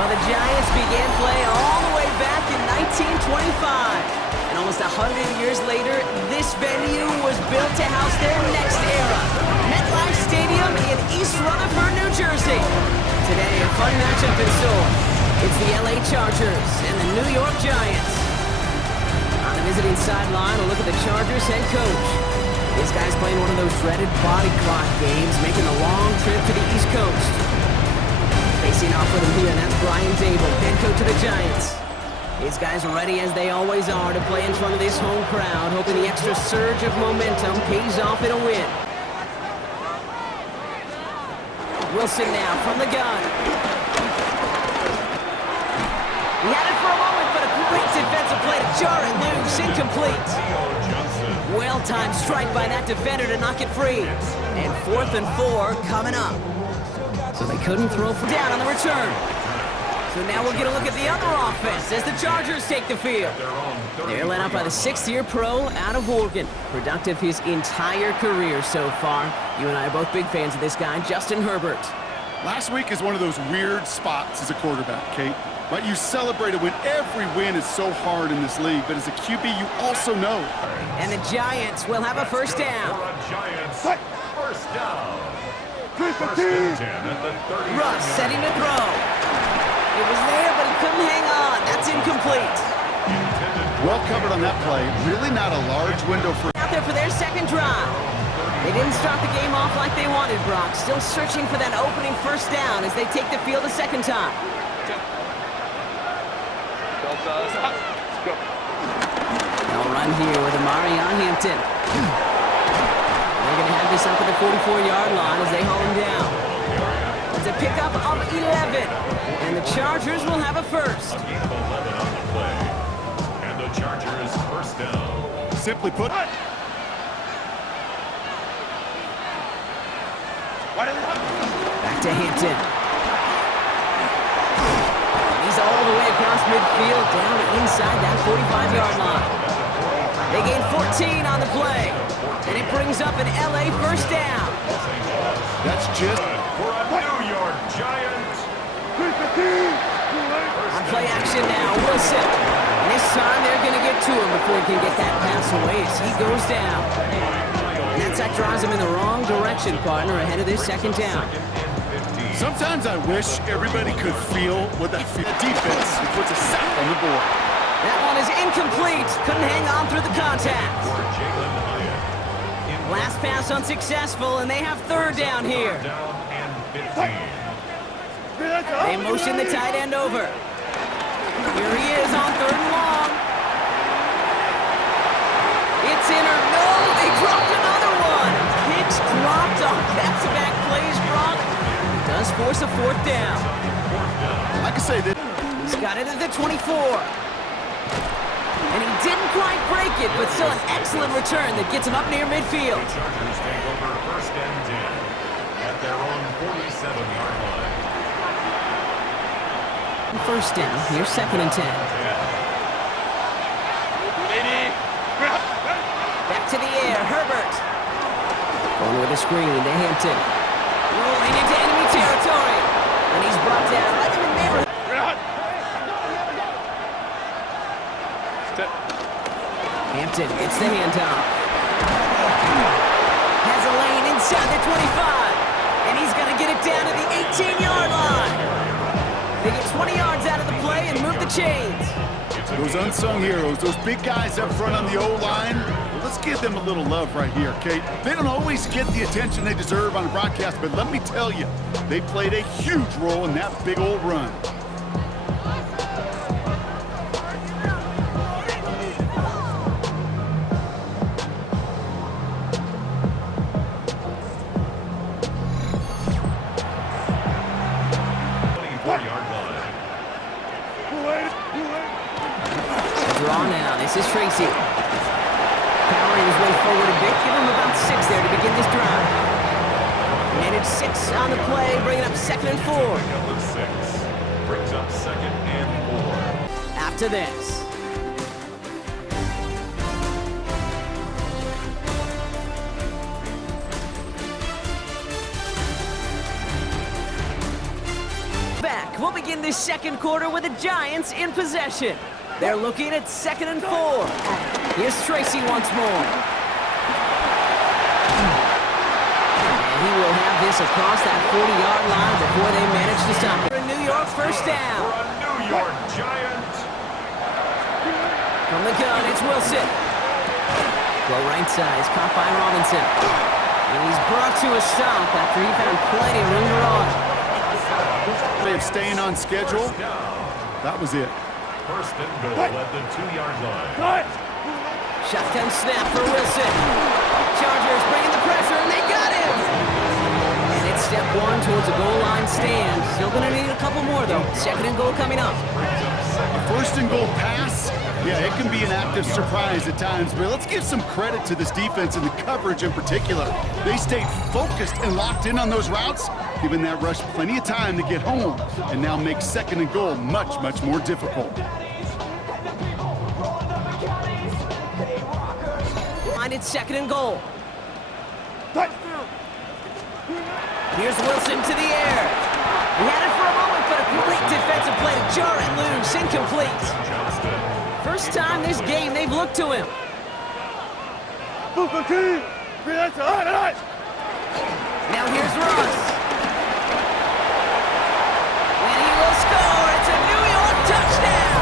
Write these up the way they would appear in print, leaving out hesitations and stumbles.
Well, the Giants began play all the way back in 1925. And almost 100 years later, this venue was built to house their next era. MetLife Stadium in East Rutherford, New Jersey. Today, a fun matchup in store. It's the LA Chargers and the New York Giants. On the visiting sideline, a look at the Chargers head coach. This guy's playing one of those dreaded body clock games, making a long trip to the East Coast. Facing off with him here, that's Brian Daboll, head coach of the Giants. These guys are ready, as they always are, to play in front of this home crowd, hoping the extra surge of momentum pays off in a win. Wilson now from the gun. He had it for a moment, but a great defensive play to jar it loose, incomplete. Well-timed strike by that defender to knock it free. And 4th and 4 coming up. So they couldn't throw for down on the return. So now we'll get a look at the other offense as the Chargers take the field. They're led up by the 6th-year pro out of Oregon. Productive his entire career so far. You and I are both big fans of this guy, Justin Herbert. Last week is one of those weird spots as a quarterback, Kate. Right? You celebrate it when every win is so hard in this league, but as a QB, you also know. And the Giants will have a first down. First down. First and 10 at the 30. Russ setting to throw. It was there, but he couldn't hang on. That's incomplete. Well covered on that play. Really not a large window for... Out there for their second drive. They didn't start the game off like they wanted, Brock. Still searching for that opening first down as they take the field a second time. They'll run here with Amarion Hampton. They're going to have this up at the 44-yard line as they haul him down. It's a pickup of 11. And the Chargers will have a first. And the Chargers first down. Simply put... Back to Hampton. And he's all the way across midfield, down inside that 45-yard line. They gain 14 on the play. And it brings up an LA first down. That's just... For a New York Giant. On play action now, Wilson. And this time they're going to get to him before he can get that pass away as he goes down. And that sack drives him in the wrong direction, partner, ahead of this second down. Sometimes I wish everybody could feel what that defense puts a sack on the board. That one is incomplete. Couldn't hang on through the contact. Last pass unsuccessful, and they have third down here. They motion the tight end over. Here he is on 3rd and long. It's in or no, they dropped another one. Pitch dropped on back-to-back plays, Brock. He does force a 4th down. Like I say, that He's got it at the 24. And he didn't quite break it, but still an excellent return that gets him up near midfield. Chargers take over first and 10 at their own 47-yard line. First down, here's 2nd and 10. Back to the air, Herbert. Going with a screen to Hampton. Rolling into enemy territory. And he's brought down right in the neighborhood. Hampton gets the handoff. Has a lane inside the 25. And he's going to get it down to the 18-yard line. They get 20 yards out of the play and move the chains. those unsung heroes, those big guys up front on the O-line, well, let's give them a little love right here, Kate. They don't always get the attention they deserve on the broadcast, but let me tell you, they played a huge role in that big old run. Draw now. This is Tracy. Powering his way forward a bit. Give him about 6 there to begin this drive. And it's 6 on the play, bringing up 2nd and 4. Number 6 brings up 2nd and 4. After this. back. We'll begin this second quarter with the Giants in possession. They're looking at 2nd and 4. Here's Tracy once more. And he will have this across that 40-yard line before they manage to stop it. For a New York first down. For a New York Giant. From the gun, it's Wilson. Low right side is caught by Robinson. And he's brought to a stop after he found plenty of room to run. Way of staying on schedule. That was it. First and goal at the 2-yard line. Shotgun snap for Wilson. Chargers bringing the pressure, and they got him! And it's step 1 towards a goal line stand. Still going to need a couple more, though. 2nd and goal coming up. A 1st and goal pass. Yeah, it can be an active surprise at times, but let's give some credit to this defense and the coverage in particular. They stayed focused and locked in on those routes, giving that rush plenty of time to get home, and now make 2nd and goal much, much more difficult. Line it's 2nd and goal. Here's Wilson to the air. He had it for a moment, but a great defensive play to jar it loose. Incomplete. First time this game they've looked to him. Now here's Ross. And he will score. It's a New York touchdown.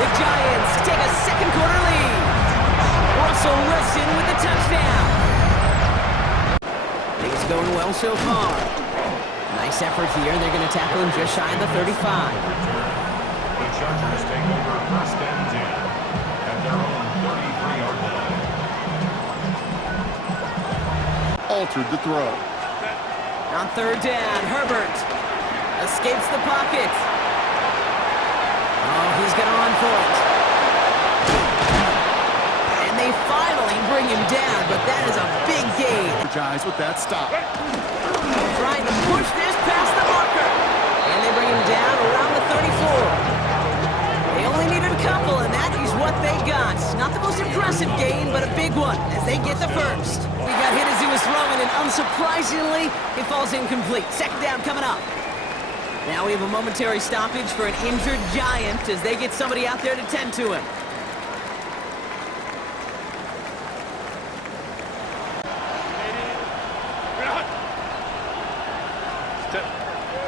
The Giants take a 2nd quarter lead. Russell Wilson with the touchdown. Things going well so far. Nice effort here. They're going to tackle him just shy of the 35. The Chargers take over 1st and 10 at their own 33-yard line. Altered the throw. On 3rd down, Herbert escapes the pocket. Oh, he's going to run for it. And they finally bring him down, but that is a big gain. Energize with that stop. Trying to push this past the marker. And they bring him down around the 34. They only needed a couple, and that is what they got. Not the most impressive gain, but a big one as they get the first. He got hit as he was throwing, and unsurprisingly, it falls incomplete. 2nd down coming up. Now we have a momentary stoppage for an injured Giant as they get somebody out there to tend to him.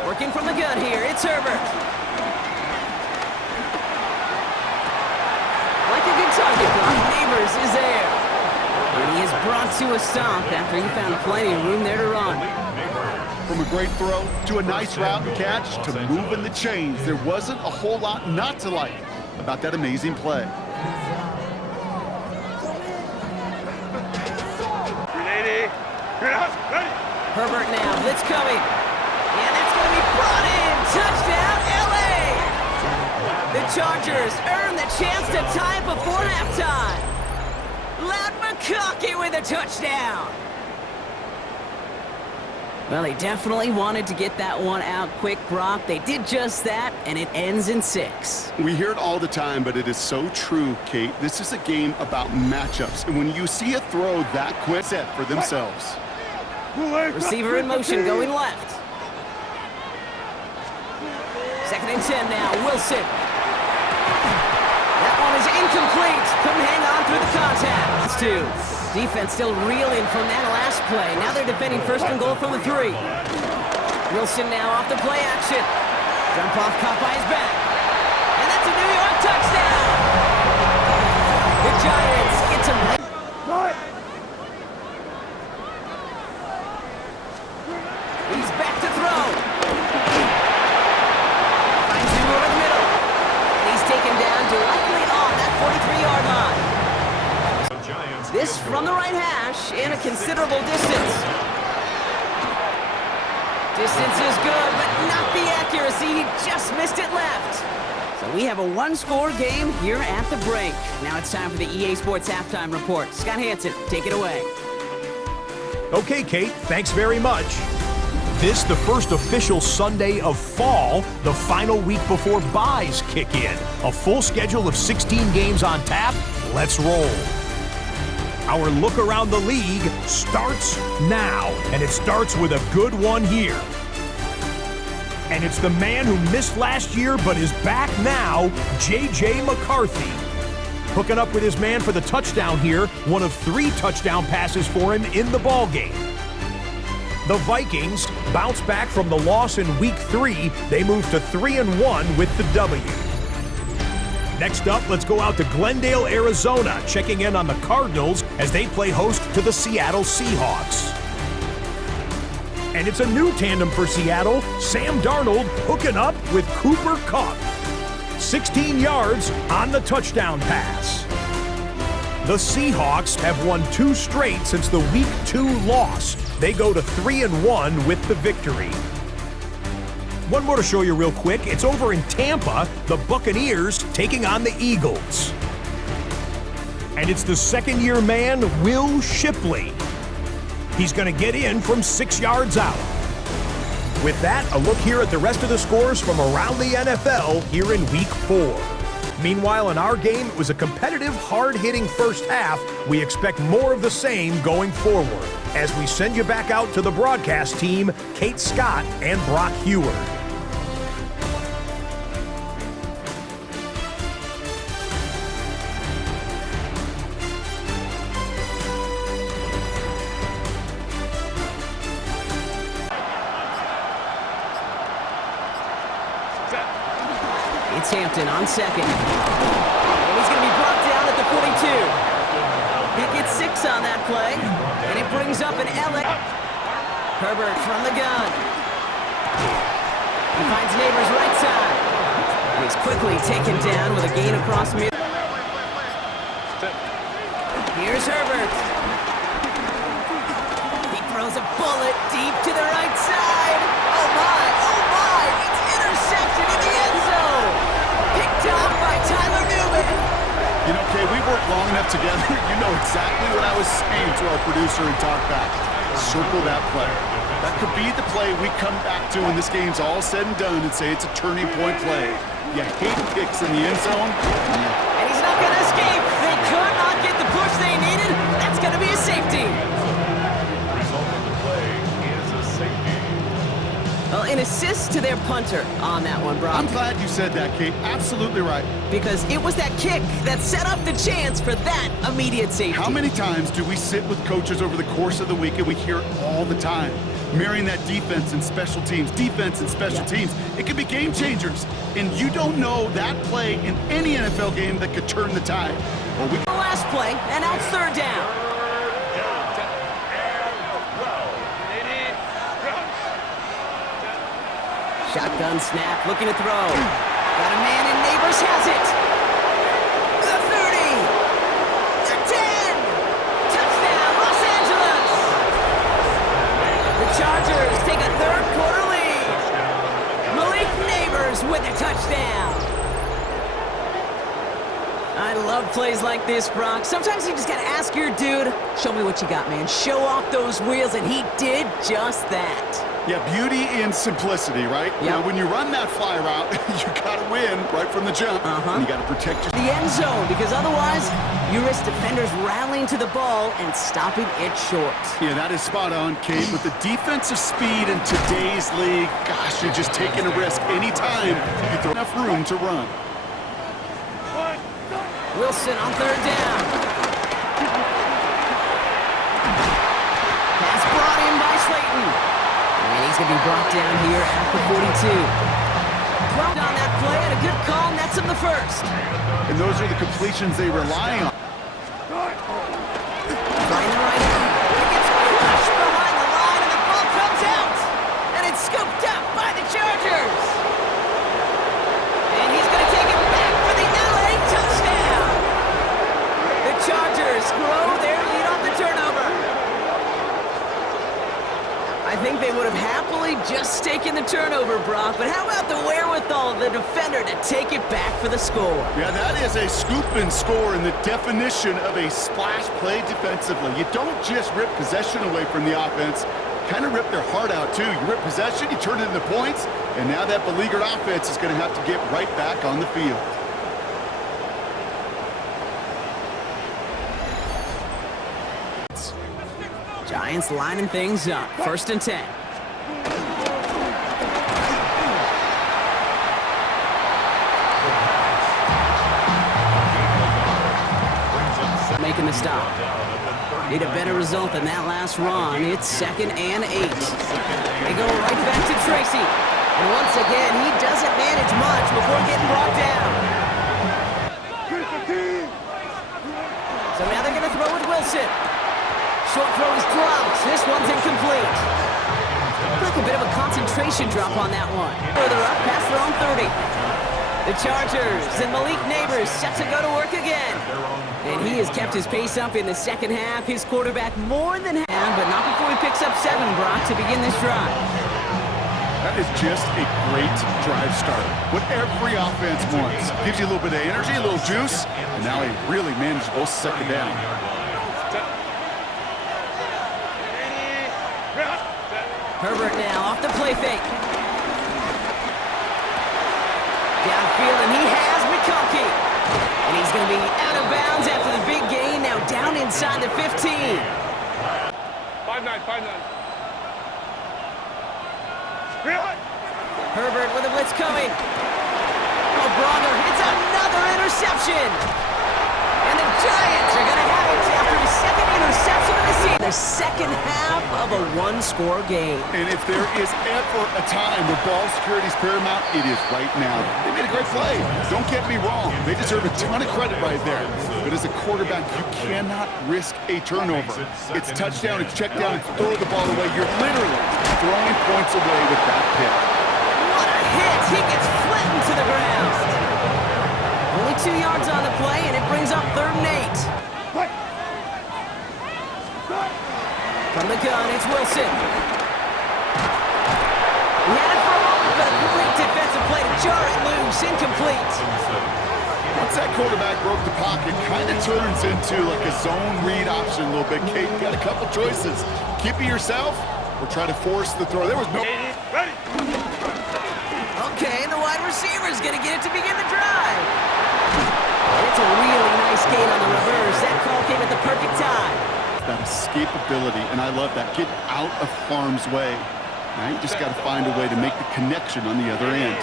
Working from the gun here, it's Herbert. Like a good target block, Neighbors is there. And he is brought to a stop after he found plenty of room there to run. From a great throw to a nice route and catch to moving the chains, there wasn't a whole lot not to like about that amazing play. Herbert now, blitz coming. And that's going to be brought in. Touchdown, LA! The Chargers earn the chance to tie it before halftime. Loud McConkey with a touchdown. Well, they definitely wanted to get that one out quick, Brock. They did just that, and it ends in 6. We hear it all the time, but it is so true, Kate. This is a game about matchups, and when you see a throw that quick, set for themselves. Receiver in motion, going left. 2nd and 10 now, Wilson. That one is incomplete. Couldn't hang on through the contact. It's 2. Defense still reeling from that last play. Now they're defending 1st and goal from the 3. Wilson now off the play action. Jump off caught by his back. And that's a New York touchdown. The Giants get some... He's back to throw. Finds him over the middle. And he's taken down directly on that 43-yard line. This from the right hash in a considerable distance. Distance is good, but not the accuracy. He just missed it left. So we have a one-score game here at the break. Now it's time for the EA Sports Halftime Report. Scott Hansen, take it away. Okay, Kate, thanks very much. This, the first official Sunday of fall, the final week before buys kick in. A full schedule of 16 games on tap. Let's roll. Our look around the league starts now, and it starts with a good one here. And it's the man who missed last year but is back now, J.J. McCarthy. Hooking up with his man for the touchdown here, one of 3 touchdown passes for him in the ballgame. The Vikings bounce back from the loss in Week 3. They move to 3-1 with the W. Next up, let's go out to Glendale, Arizona, checking in on the Cardinals as they play host to the Seattle Seahawks. And it's a new tandem for Seattle, Sam Darnold hooking up with Cooper Kupp. 16 yards on the touchdown pass. The Seahawks have won 2 straight since the Week 2 loss. They go to 3-1 with the victory. One more to show you real quick. It's over in Tampa, the Buccaneers taking on the Eagles. And it's the second-year man, Will Shipley. He's going to get in from 6 yards out. With that, a look here at the rest of the scores from around the NFL here in Week 4. Meanwhile, in our game, it was a competitive, hard-hitting first half. We expect more of the same going forward as we send you back out to the broadcast team, Kate Scott and Brock Heward. It's Hampton on second. And he's going to be brought down at the 42. He gets 6 on that play, and it brings up an LA. Herbert from the gun. He finds Neighbors right side. And he's quickly taken down with a gain across mid. Here's Herbert. He throws a bullet deep to the right side. Oh my, it's intercepted in the end zone. Picked off by Tyler Newman. You know, Kay, we've worked long enough together. You know exactly what I was saying to our producer and talk back. Circle that play. That could be the play we come back to when this game's all said and done and say it's a turning point play. You hate picks in the end zone. And he's not going to escape. They could not get the push they needed. That's going to be a safety. Result of the play is a safety. Well, an assist to their punter on that one, Brock. I'm glad you said that, Kate. Absolutely right. Because it was that kick that set up the chance for that immediate safety. How many times do we sit with coaches over the course of the week and we hear it all the time? Marrying that defense and special teams, teams. It can be game changers. And you don't know that play in any NFL game that could turn the tide. Well, The last play, and now it's 3rd down. Shotgun snap, looking to throw. Got a man and Neighbors has it. The 30. The 10. Touchdown, Los Angeles. The Chargers take a 3rd quarter lead. Malik Neighbors with a touchdown. I love plays like this, Brock. Sometimes you just gotta ask your dude, show me what you got, man. Show off those wheels, and he did just that. Yeah, beauty in simplicity, right? Yeah. When you run that fly route, you gotta win right from the jump. And you gotta protect your... The end zone, because otherwise you risk defenders rallying to the ball and stopping it short. Yeah, that is spot on, Kate. With the defensive speed in today's league, gosh, you're just taking a risk anytime you throw enough room to run. Wilson on 3rd down. Pass brought in by Slayton. And he's going to be brought down here at the 42. Dropped on that play, and a good call nets him the 1st. And those are the completions they rely on. Trying the right end. It gets crushed behind the line, and the ball comes out. And it's scooped up by the Chargers. And he's going to take it back for the LA touchdown. The Chargers grow their lead off the turnover. I think they would have happily just taken the turnover, Brock, but how about the wherewithal of the defender to take it back for the score? Yeah, that is a scoop and score in the definition of a splash play defensively. You don't just rip possession away from the offense, kind of rip their heart out too. You rip possession, you turn it into points, and now that beleaguered offense is going to have to get right back on the field. Giants lining things up. 1st and 10. making the stop. Need a better result than that last run. It's 2nd and 8. They go right back to Tracy. And once again, he doesn't manage much before getting brought down. So now they're going to throw with Wilson. Short throw is dropped. This one's incomplete. Like a bit of a concentration drop on that one. Further up, past their own 30. The Chargers and Malik Neighbors set to go to work again. And he has kept his pace up in the second half. His quarterback more than half, but not before he picks up 7, Brock, to begin this drive. That is just a great drive starter. What every offense wants. Gives you a little bit of energy, a little juice, and now a really manageable second down. Herbert now off the play fake. Downfield, and he has McConkey. And he's going to be out of bounds after the big gain, now down inside the 15. 5-9. Herbert with a blitz coming. Oh, Bronner hits another interception. And the Giants are going to have it after his 2nd interception of the season. The second half of a 1-score game. And if there is ever a time where ball security is paramount, it is right now. They made a great play. Don't get me wrong. They deserve a ton of credit right there. But as a quarterback, you cannot risk a turnover. It's touchdown, it's check down, it's throw the ball away. You're literally throwing points away with that pick. What a hit! He gets flattened to the ground. Only 2 yards on the play, and it brings up 3rd and 8. From the gun, it's Wilson. He had it for a moment, but a great defensive play to jar it loose. Incomplete. Once that quarterback broke the pocket, kind of turns into like a zone read option a little bit. Kate, you got a couple choices. Keep it yourself or try to force the throw. There was no... Ready. Okay, the wide receiver is going to get it to begin the drive. And it's a really nice gain on the reverse. That call came at the perfect time. That escapability, and I love that. Get out of harm's way. Now you just got to find a way to make the connection on the other end.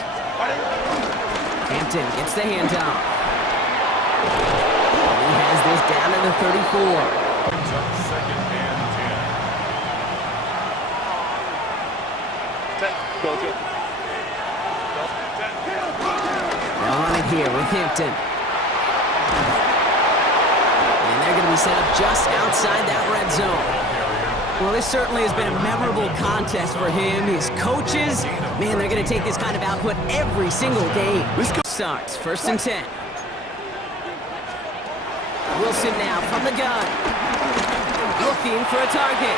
Hampton gets the handoff. He has this down to the 34. Brings up 2nd and 10. They'll run it here with Hampton. They're going to be set up just outside that red zone. Well, this certainly has been a memorable contest for him. His coaches, man, they're going to take this kind of output every single game. Starts 1st and 10. Wilson now from the gun. Looking for a target.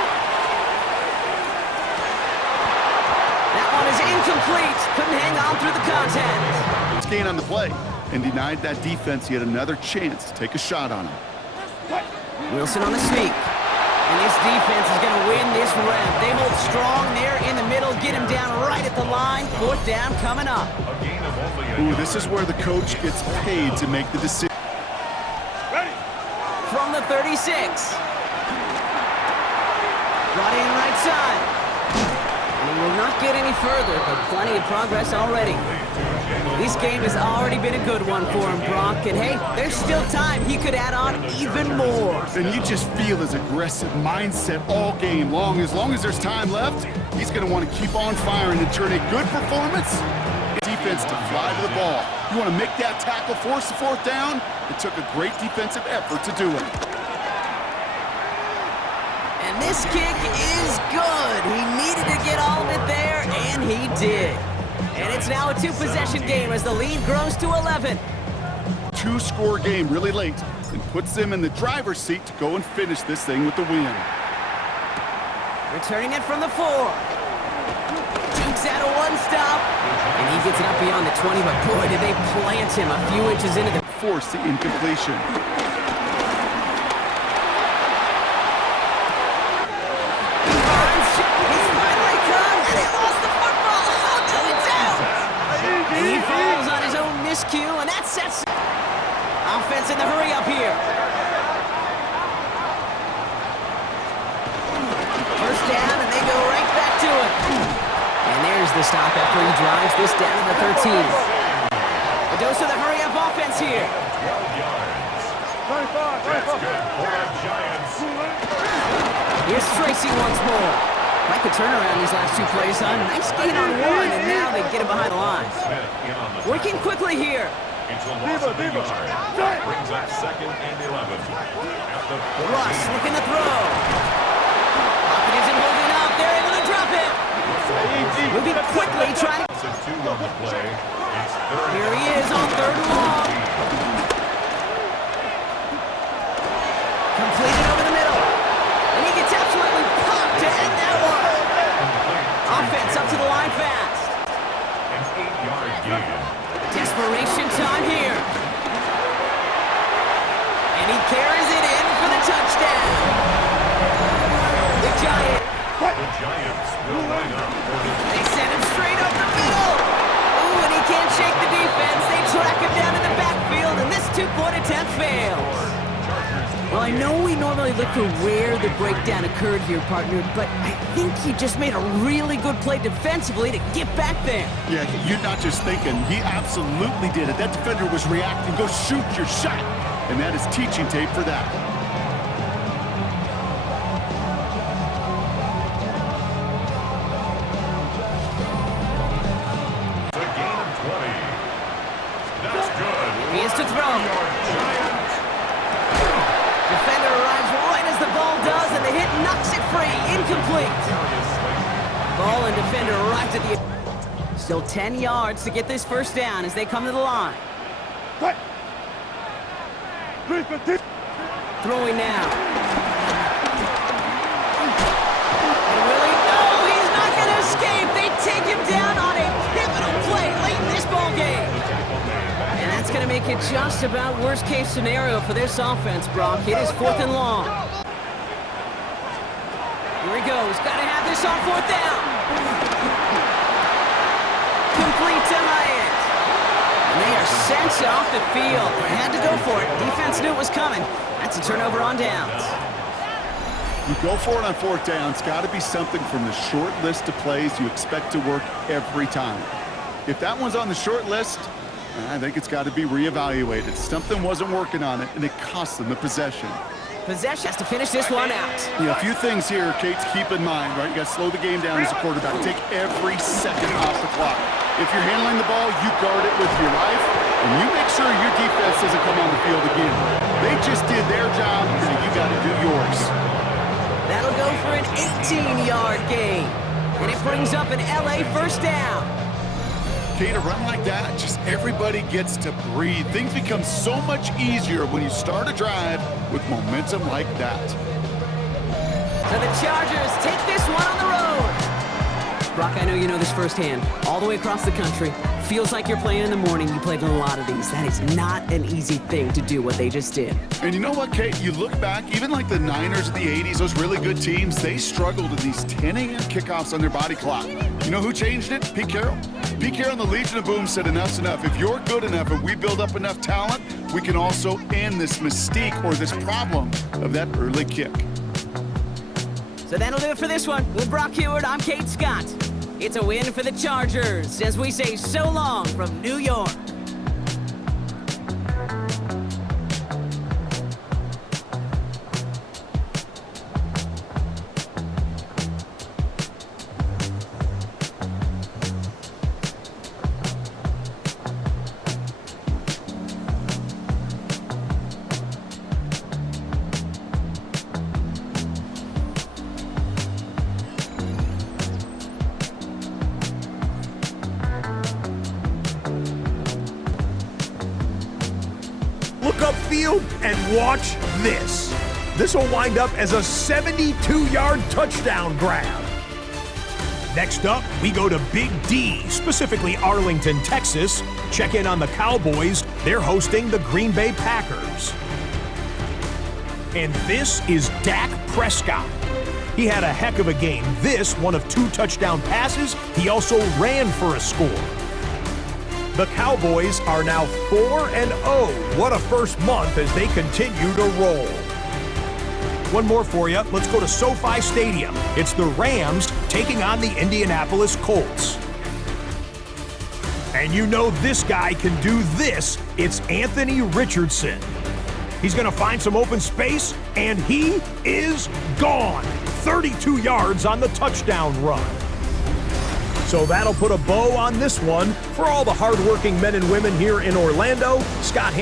That one is incomplete. Couldn't hang on through the contact. Gain on the play and denied that defense yet another chance to take a shot on him. Wilson on the sneak. And this defense is going to win this rep. They hold strong there in the middle, get him down right at the line. 4th down coming up. A gain of only a Ooh, this is where the coach gets paid to make the decision. Ready. From the 36. Brought in right side. And he will not get any further, but plenty of progress already. This game has already been a good one for him, Brock. And hey, there's still time. He could add on even more. And you just feel his aggressive mindset all game long. As long as there's time left, he's going to want to keep on firing and turn a good performance defense to fly to the ball. You want to make that tackle, force the 4th down? It took a great defensive effort to do it. And this kick is good. He needed to get all of it there, and he did. And it's now a 2-possession game as the lead grows to 11. 2-score game really late and puts them in the driver's seat to go and finish this thing with the win. Returning it from the 4. Jukes out of 1 stop. And he gets it up beyond the 20, but boy, did they plant him a few inches into the... Force the incompletion. He's finally come, and he lost the football. Oh, no, it's out. And he falls on his own miscue, and that sets... Offense in the hurry up here. 1st down, and they go right back to it. And there's the stop after he drives this down to the 13. A dose of the hurry-up offense here. 12 yards. That's good for the Giants. Here's Tracy once more. Quite the turnaround these last two plays, huh? Nice gain on one, and now they get him behind the lines. Smith in on the Working quickly here. It's a loss of a yard. Brings up 2nd and 11. At the 14. Russ looking to throw. Pocket isn't holding up. They're able to drop it. Moving quickly, trying to... It's a 2 on the play. It's 3rd. Here he is on 3rd and long. Completed over the middle. And he gets absolutely popped to end that one. Offense up to the line fast. An 8-yard gain. Desperation time here. And he carries it in for the touchdown. The Giants. The Giants will line up for the They send him straight up the middle. Ooh, and he can't shake the defense. They track him down in the backfield, and this two-point attempt fails. Well, I know we normally look for where the breakdown occurred here, partner, but I think he just made a really good play defensively to get back there. Yeah, you're not just thinking. He absolutely did it. That defender was reacting. Go shoot your shot. And that is teaching tape for that. The gain of 20. That's good. He is to throw. Giants. Defender arrives right as the ball does, and the hit knocks it free. Incomplete. Ball and defender arrives at the... Still 10 yards to get this first down as they come to the line. Throwing now. And really, no, he's not going to escape. They take him down on a pivotal play late in this ball game. And that's going to make it just about worst-case scenario for this offense, Brock. It is 4th and long. Here he goes. Got to have this on 4th down. Complete to Hyatt. And they are sent off the field. They had to go for it. Defense knew it was coming. That's a turnover on downs. You go for it on 4th down. It's got to be something from the short list of plays you expect to work every time. If that one's on the short list, I think it's got to be reevaluated. Something wasn't working on it, and it cost them the possession. Possession has to finish this one out. A few things here, Kate, to keep in mind, right? You got to slow the game down as a quarterback. Take every second off the clock. If you're handling the ball, you guard it with your life, and you make sure your defense doesn't come on the field again. They just did their job, and you got to do yours. That'll go for an 18-yard gain. And it brings up an LA first down. Kate, a run like that, just everybody gets to breathe. Things become so much easier when you start a drive with momentum like that. So the Chargers take this one on the road. Brock, I know you know this firsthand. All the way across the country. Feels like you're playing in the morning. You played in a lot of these. That is not an easy thing to do what they just did. And you know what, Kate? You look back, even like the Niners of the 80s, those really good teams, they struggled in these 10 a.m. kickoffs on their body clock. You know who changed it? Pete Carroll. Pete Carroll and the Legion of Boom said enough's enough. If you're good enough and we build up enough talent, we can also end this mystique or this problem of that early kick. So that'll do it for this one. With Brock Huard, I'm Kate Scott. It's a win for the Chargers as we say so long from New York. Upfield and watch this. This will wind up as a 72-yard touchdown grab. Next up, we go to Big D, specifically Arlington, Texas. Check in on the Cowboys. They're hosting the Green Bay Packers. And this is Dak Prescott. He had a heck of a game. This, one of 2 touchdown passes. He also ran for a score. The Cowboys are now 4-0. What a first month as they continue to roll. One more for you. Let's go to SoFi Stadium. It's the Rams taking on the Indianapolis Colts. And you know this guy can do this. It's Anthony Richardson. He's going to find some open space, and he is gone. 32 yards on the touchdown run. So that'll put a bow on this one. For all the hardworking men and women here in Orlando, Scott